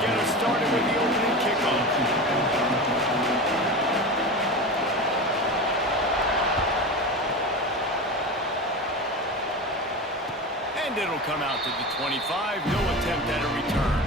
get us started with the opening kickoff. And it'll come out to the 25. No attempt at a return.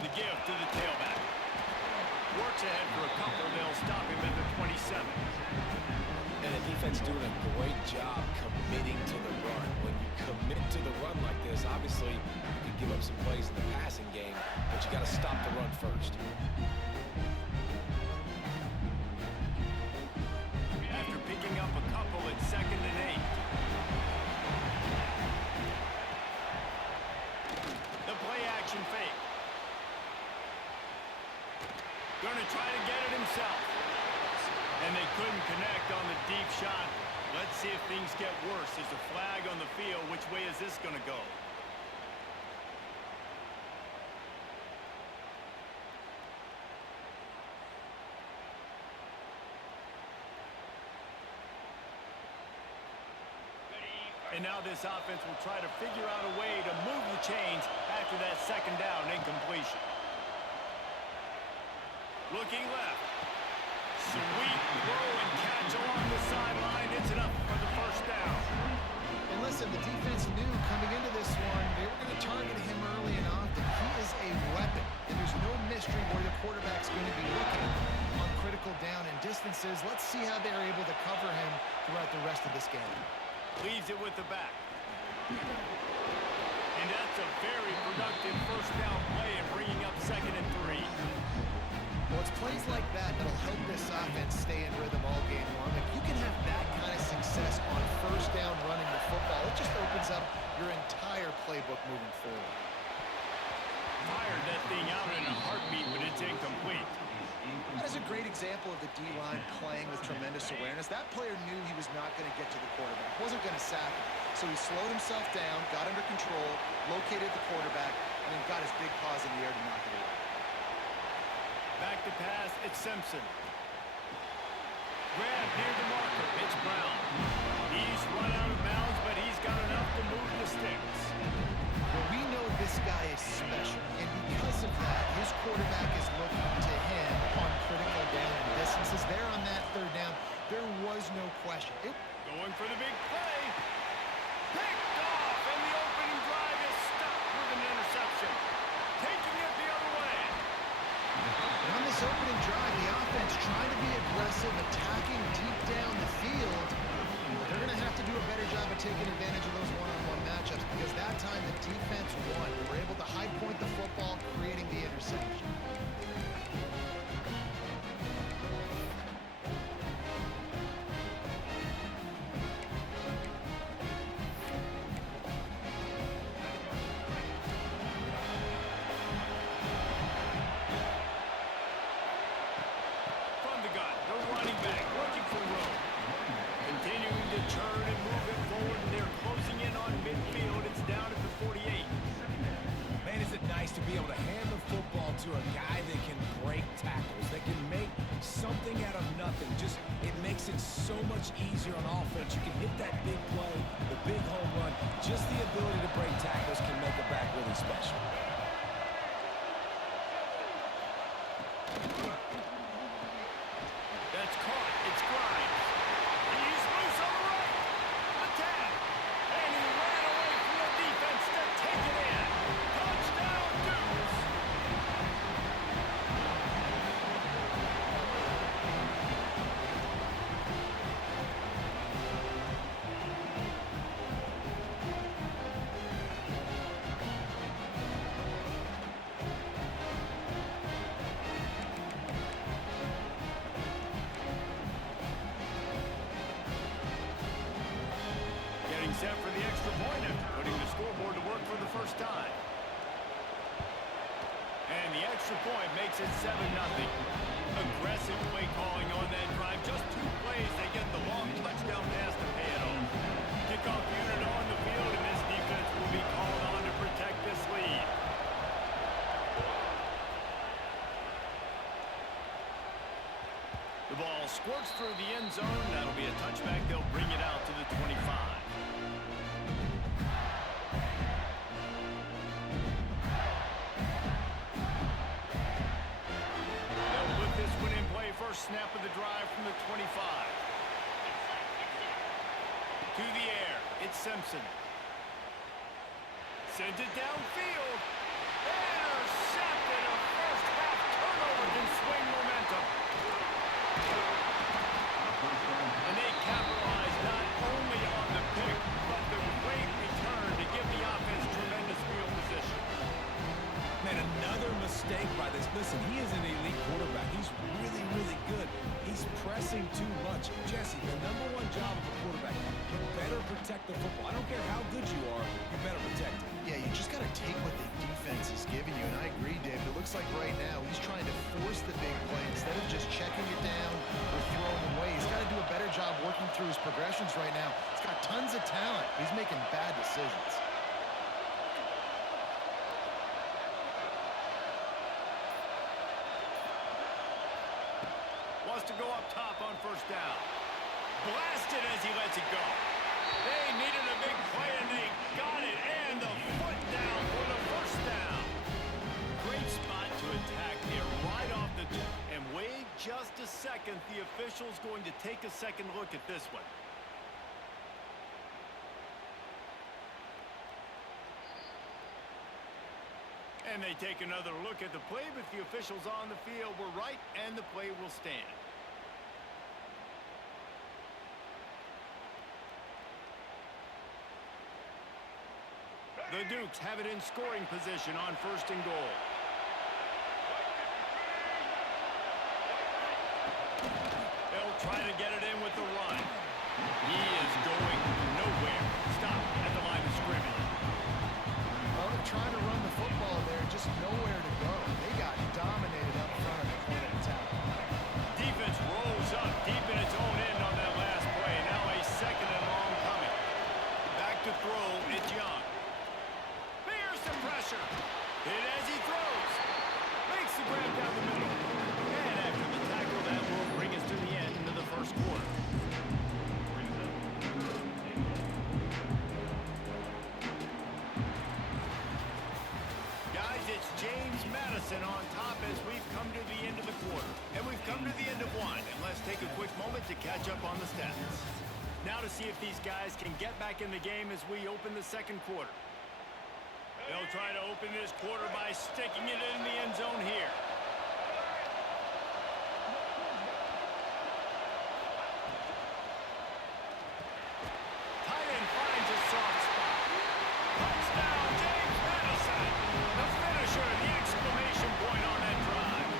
The give to the tailback. Works ahead for a couple. They'll stop him at the 27. And the defense doing a great job committing to the run. When you commit to the run like this, obviously you can give up some plays in the passing game, but you got to stop the run first. After picking up a couple, it's 2nd and 8. The play action fake. Gonna try to get it himself. And they couldn't connect on the deep shot. Let's see if things get worse. There's a flag on the field. Which way is this gonna go? And now this offense will try to figure out a way to move the chains after that 2nd down incompletion. Looking left. Sweet throw and catch along the sideline. It's enough for the 1st down. And listen, the defense knew coming into this one, they were going to target him early and often. He is a weapon, and there's no mystery where the quarterback's going to be looking on critical down and distances. Let's see how they're able to cover him throughout the rest of this game. Leaves it with the back. And that's a very productive 1st down play and bringing up 2nd and 3. Well, it's plays like that that'll help this offense stay in rhythm all game long. If you can have that kind of success on 1st down running the football, it just opens up your entire playbook moving forward. Fired that thing out in a heartbeat, but it's incomplete. That is a great example of the D-line playing with tremendous awareness. That player knew he was not going to get to the quarterback, wasn't going to sack him. So he slowed himself down, got under control, located the quarterback, and then got his big paws in the air to knock it away. Back to pass, it's Simpson. Grab near the marker, it's Brown. He's run out of bounds, but he's got enough to move the sticks. Well, we know this guy is special, and because of that, his quarterback is looking to him on critical down and distances. There on that 3rd down, there was no question. Going for the big play. Picked off, and the opening drive is stopped with an interception. Taking it the other way. And on this opening drive, the offense trying to be aggressive, attacking deep down the field. They're going to have to do a better job of taking advantage of those one-on-one matchups because that time the defense won. They were able to high point the football, creating the interception. From the gun, the running back looking for room. Continuing to turn and move it forward, and they're closing in on midfield. It's down at the 48. Man, is it nice to be able to hand the football to a guy that can break tackles, that can make something out of nothing. Just, it makes it so much easier on offense. You can hit that big play, the big home run. Just the ability to break tackles can make a back really special. That's caught. It's Grimes. He's loose on the right. Attack. And he ran away from the defense to take it in. Touchdown, Deuce. Set for the extra point after putting the scoreboard to work for the 1st time. And the extra point makes it 7-0. Aggressive play calling The ball squirts through the end zone. That'll be a touchback. They'll bring it out to the 25. They'll put this one in play. First snap of the drive from the 25. To the air. It's Simpson. Sends it downfield. Intercepted. A first half turnover can swing momentum. And they capitalize not only on the pick, but the great return to give the offense tremendous field position. Man, another mistake by this. Listen, he is an elite quarterback. He's really, really good. He's pressing too much. Jesse, the #1 job of a quarterback, you better protect the football. I don't care how good you are, you better protect it. Yeah, you just got to take what the defense is giving you, and I agree, David. It looks like right now he's trying to force the big play instead of just checking it down or throwing away. He's got to do a better job working through his progressions right now. He's got tons of talent. He's making bad decisions. Wants to go up top on first down. Blasted as he lets it go. They needed a big play, and they got it. And the foot down for the first down. Great spot to attack there right off the tip. And wait just a second. The official's going to take a second look at this one. And they take another look at the play, but the officials on the field were right, and the play will stand. The Dukes have it in scoring position on first and goal. They'll try to get it in with the run. He is going nowhere. Stop at the line of scrimmage. Well, they're trying to run the football there, just nowhere to go. They got dominated up front at the point of attack. Defense rolls up deep in its own end on that last play. Now a second and long coming. Back to throw, it's Young. Here's the pressure. Hit as he throws. Makes the grab down the middle. And after the tackle, that will bring us to the end of the first quarter. Guys, it's James Madison on top as we've come to the end of the quarter. And we've come to the end of one. And let's take a quick moment to catch up on the stats. Now to see if these guys can get back in the game as we open the second quarter. They'll try to open this quarter by sticking it in the end zone here. Tight end finds a soft spot. Touchdown, James Madison. The finisher, the exclamation point on that drive.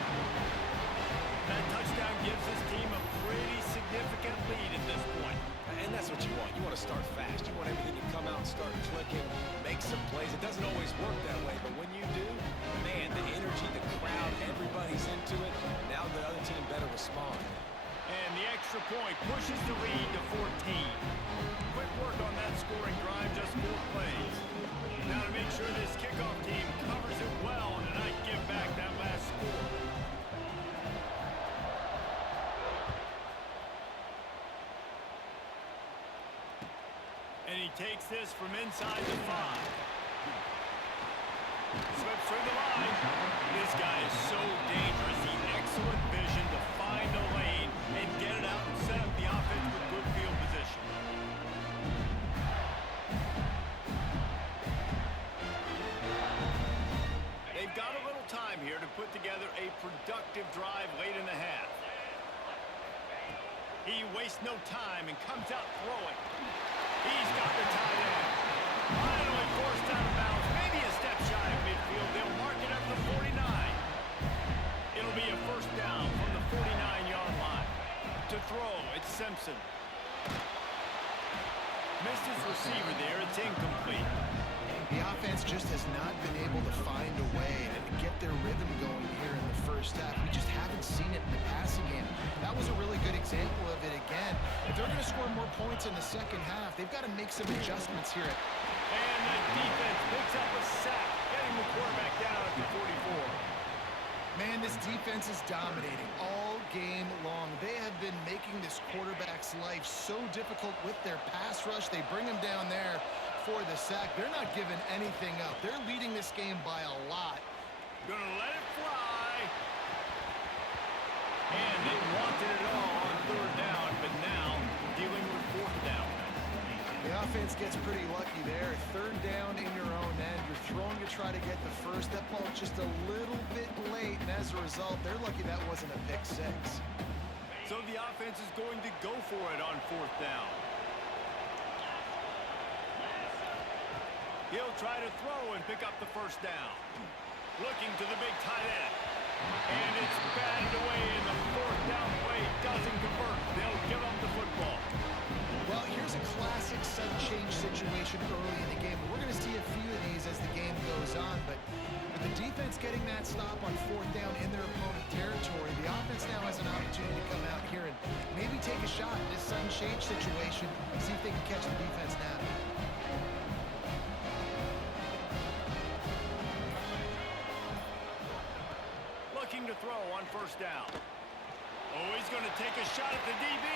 That touchdown gives his team a pretty significant lead at this point. And that's what you want. You want to start fast. You want everything to come out and start clicking, make some plays. It doesn't always work that way, but when you do, man, the energy, the crowd, everybody's into it. Now the other team better respond. And the extra point pushes the lead to 14. Quick work on that scoring drive, just 4 plays. Now to make sure this kickoff team covers it well and not give back that last score. And he takes this from inside the 5. Slips through the line. This guy is so dangerous. He excellent vision to find a lane and get it out and set up the offense with good field position. They've got a little time here to put together a productive drive late in the half. He wastes no time and comes out throwing. He's got the tight end. Finally forced out of bounds. Maybe a step shy of midfield. They'll mark it at the 49. It'll be a first down from the 49-yard line. To throw, it's Simpson. Missed his receiver there. It's incomplete. The offense just has not been able to find a way to get their rhythm going here in the first half. We just haven't seen it in the passing game. That was a really good example of it again. If they're going to score more points in the second half, they've got to make some adjustments here. And the defense picks up a sack, getting the quarterback down at the 44. Man, this defense is dominating all game long. They have been making this quarterback's life so difficult with their pass rush. They bring him down there for the sack. They're not giving anything up. They're leading this game by a lot. Gonna let it fly. And they wanted it all on third down, but now dealing with fourth down. The offense gets pretty lucky there. Third down in your own end. You're throwing to try to get the first. That ball just a little bit late, and as a result, they're lucky that wasn't a pick six. So the offense is going to go for it on fourth down. He'll try to throw and pick up the first down. Looking to the big tight end. And it's batted away, and the fourth down play doesn't convert. They'll give up the football. Well, here's a classic sudden change situation early in the game. We're going to see a few of these as the game goes on, but with the defense getting that stop on fourth down in their opponent territory, the offense now has an opportunity to come out here and maybe take a shot in this sudden change situation, see if they can catch the defense now. Looking to throw on first down. Oh, he's going to take a shot at the DB.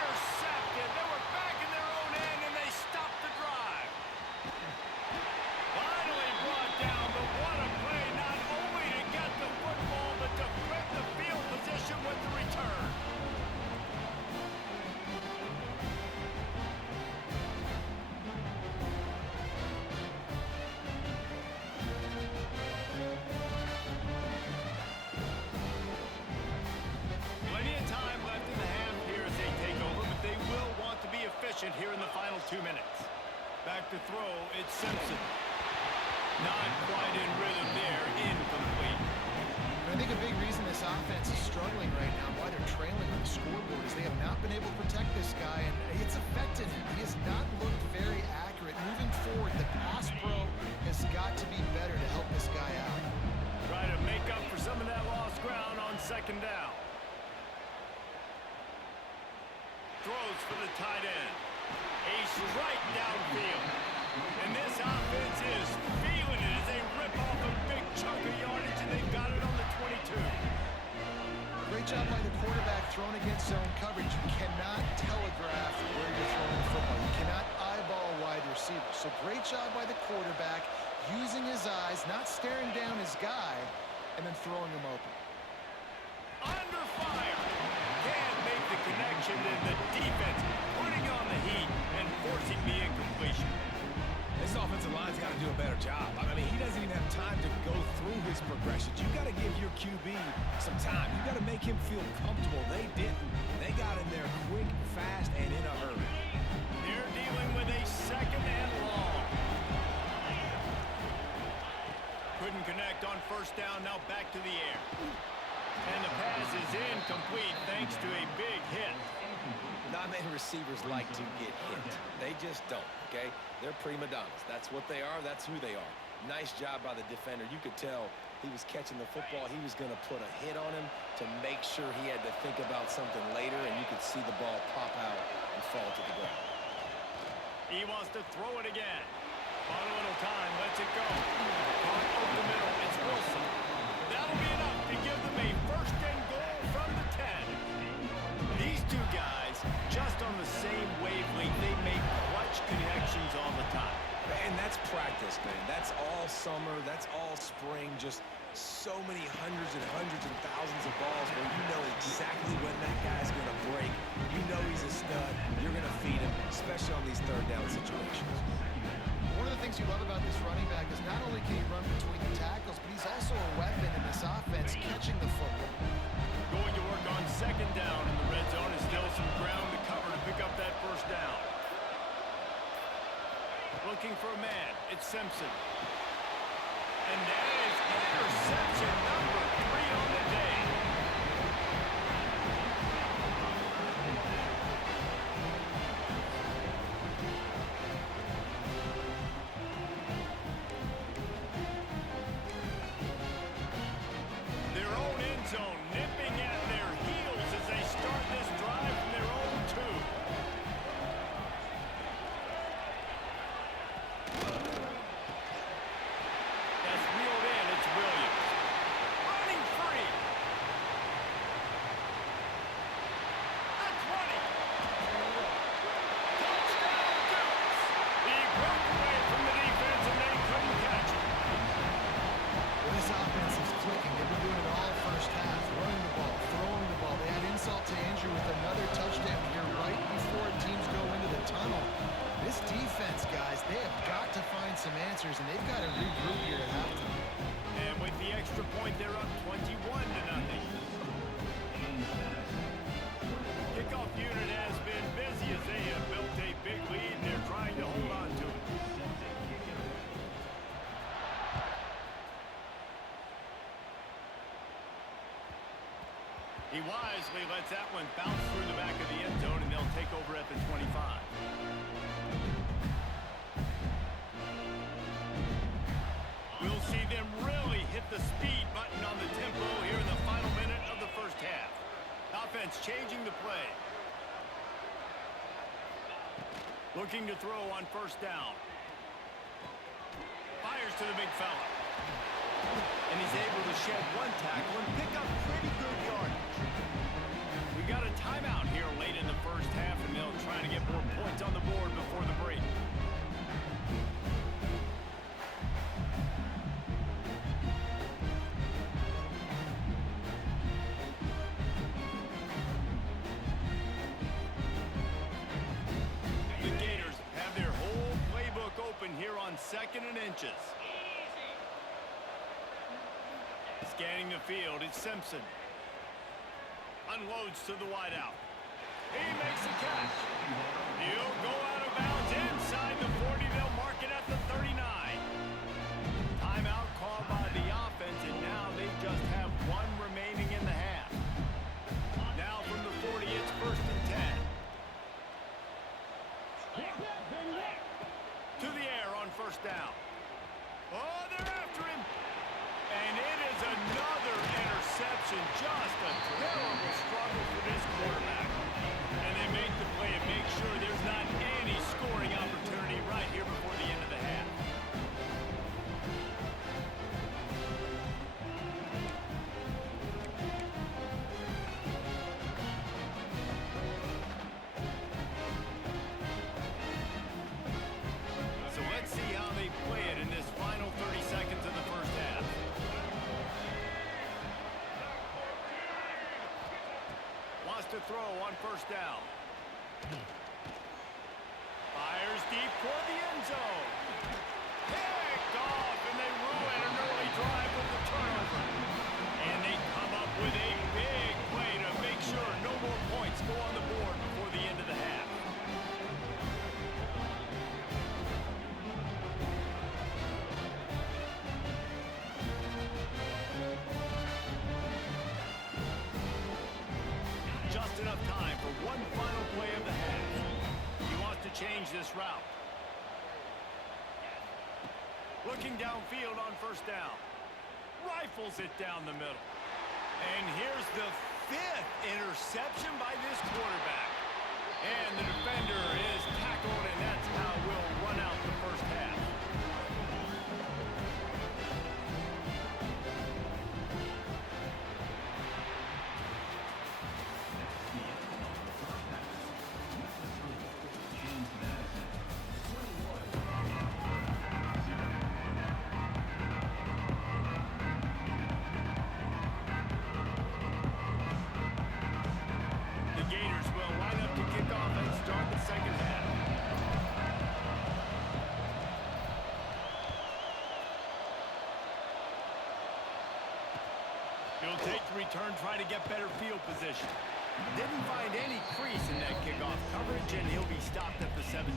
Intercepted. They were back in their own end, and they stopped the drive. Finally brought down, but what a play, not only to get the football, but to flip the field position with the return. Plenty of time left in the half here as they take over, but they will want to be efficient here in the final 2 minutes. Back to throw, it's Simpson. Not quite in rhythm there, incomplete. I think a big reason this offense is struggling right now, why they're trailing on the scoreboard, is they have not been able to protect this guy, and it's affected him. He has not looked very accurate. Moving forward, the pass pro has got to be better to help this guy out. Try to make up for some of that lost ground on second down. Throws for the tight end. A strike downfield. And this offense is feeling it as they rip off a big chunk of yardage, and they've got it on the 22. Great job by the quarterback thrown against zone coverage. You cannot telegraph where you're throwing the football. You cannot eyeball wide receivers. So great job by the quarterback using his eyes, not staring down his guy, and then throwing him open. Under fire. Can't make the connection, and the defense putting on the heat and forcing the incompletion. This offensive line's got to do a better job. I mean, he doesn't even have time to go through his progressions. You got to give your QB some time. You got to make him feel comfortable. They didn't. They got in there quick, fast, and in a hurry. They're dealing with a second and long. Couldn't connect on first down. Now back to the air. And the pass is incomplete thanks to a big hit. Not many receivers like to get hit. They just don't, okay? They're prima donnas. That's what they are. That's who they are. Nice job by the defender. You could tell he was catching the football. He was going to put a hit on him to make sure he had to think about something later, and you could see the ball pop out and fall to the ground. He wants to throw it again. On a little time, lets it go. Caught over the middle, it's Wilson. That'll be enough to give them a first and goal from the 10. These two guys, just on the same wavelength, they make clutch connections all the time. And that's practice, man. That's all summer. That's all spring. Just so many hundreds and thousands of balls where you know exactly when that guy's going to break. You know he's a stud. You're going to feed him, especially on these third down situations. One of the things you love about this running back is not only can he run between the tackles, but he's also a weapon in this offense, catching the football. Going to work on second down in the red zone. Is still some ground to cover to pick up that first down. Looking for a man. It's Simpson. And that is interception number 3 on the day. Their own end zone nipping at their heels as they start this drive from their own 2. That's reeled in. It's Williams. Running free. answers, and they've got to regroup here at halftime. And with the extra point, they're up 21-0. Kickoff unit has been busy as they have built a big lead, and they're trying to hold on to it. He wisely lets that one bounce through the back of the end zone, and they'll take over at the 25. We'll see them really hit the speed button on the tempo here in the final minute of the first half. Offense changing the play. Looking to throw on first down. Fires to the big fella. And he's able to shed one tackle and pick up pretty good yardage. We got a timeout here late in the first half, and they'll try to get more points on the board before the break. The Gators have their whole playbook open here on 2nd and inches. Scanning the field, it's Simpson. Unloads to the wideout. He makes a catch. He'll go out of bounds inside the 40. They'll mark it at the 39. Timeout called by the offense, and now they just have one remaining in the half. Now from the 40, it's 1st and 10. To the air on first down. Oh, they're after him. And it is another interception. Just a terrible struggle for this quarterback. And they make the play and make sure there's not any scoring opportunity right here before the end of the half. So let's see how they play it in this final 30 seconds of the first half. Wants to throw on first down. Fires deep toward the end zone. Picked off, and they ruin an early drive with the turnover. And they come up with a big play to make sure no more points go on the board before the end of the half. Just enough time for one final play of the half. He wants to change this route. Looking downfield on first down. Rifles it down the middle. And here's the 5th interception by this quarterback. And the defender is tackled, and that's how we'll run out the first half. The Gators will line up to kick off and start the second half. He'll take the return, trying to get better field position. Didn't find any crease in that kickoff coverage, and he'll be stopped at the 17.